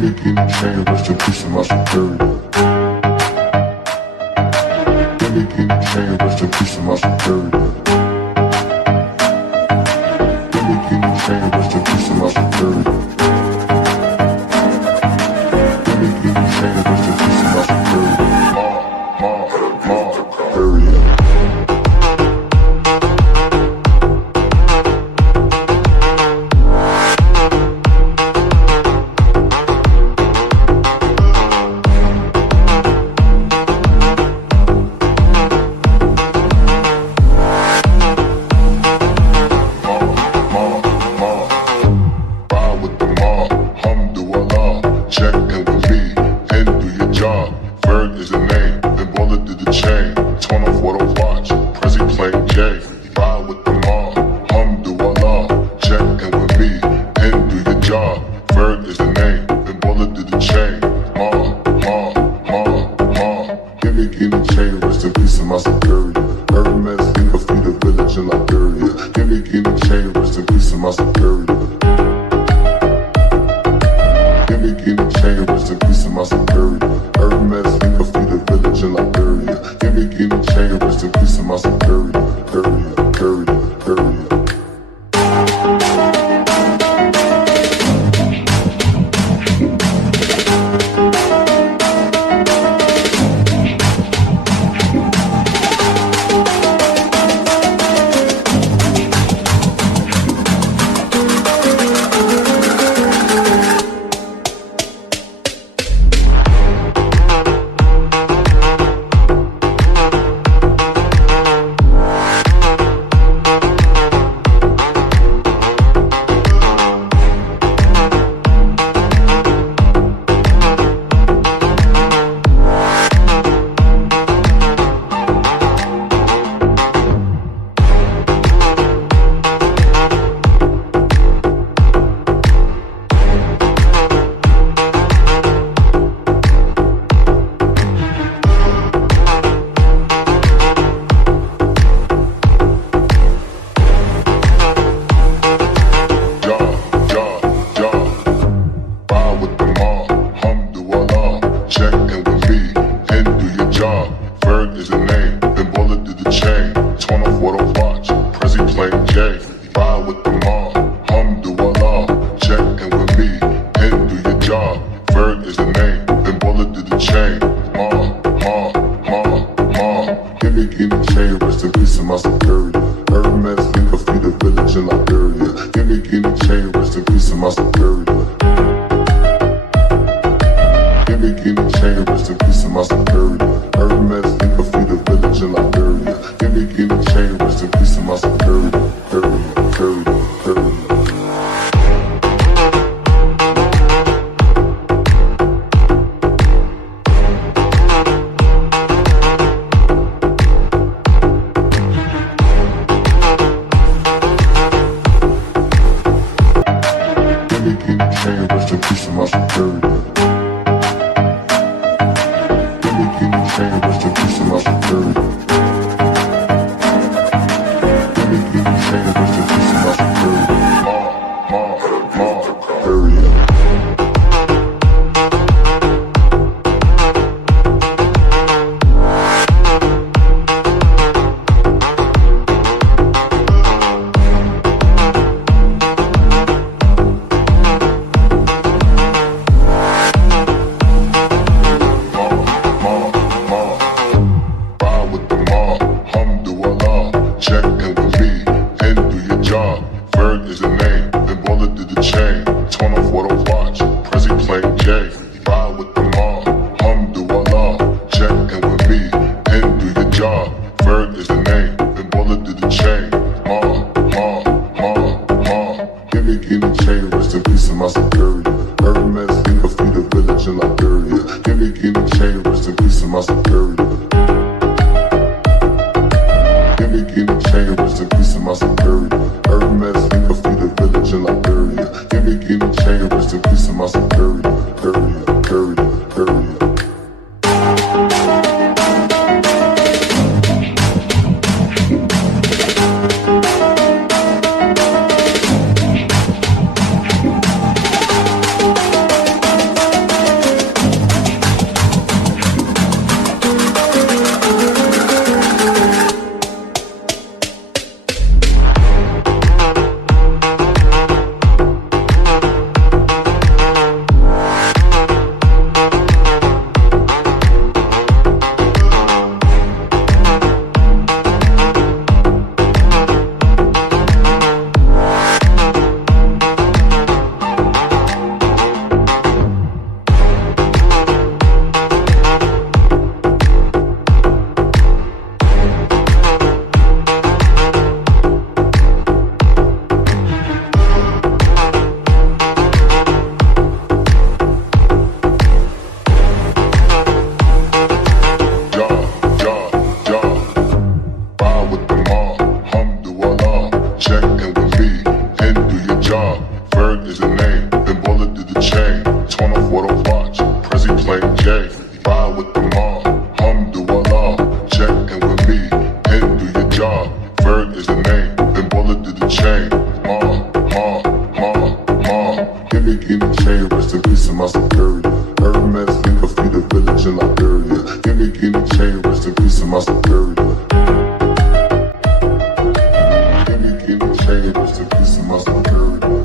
me key and chain, rest in peace to my superior. Give me key and chain, rest in peace to my superior. Give me key and chain, rest in peace to my superior. Give me key and chain, rest in peace to my superior. Superior. what I watch. Prezi playing J, ride with the mob. Alhamdulillah, check in with me, and do your job. Ferg is the name, then bullet to the chain. Give me the chain, rest in peace of my security. Hermes, nigga, feed the village in Liberia. Give me the chain, rest in peace of my security. Give me the chain, rest in peace of my security.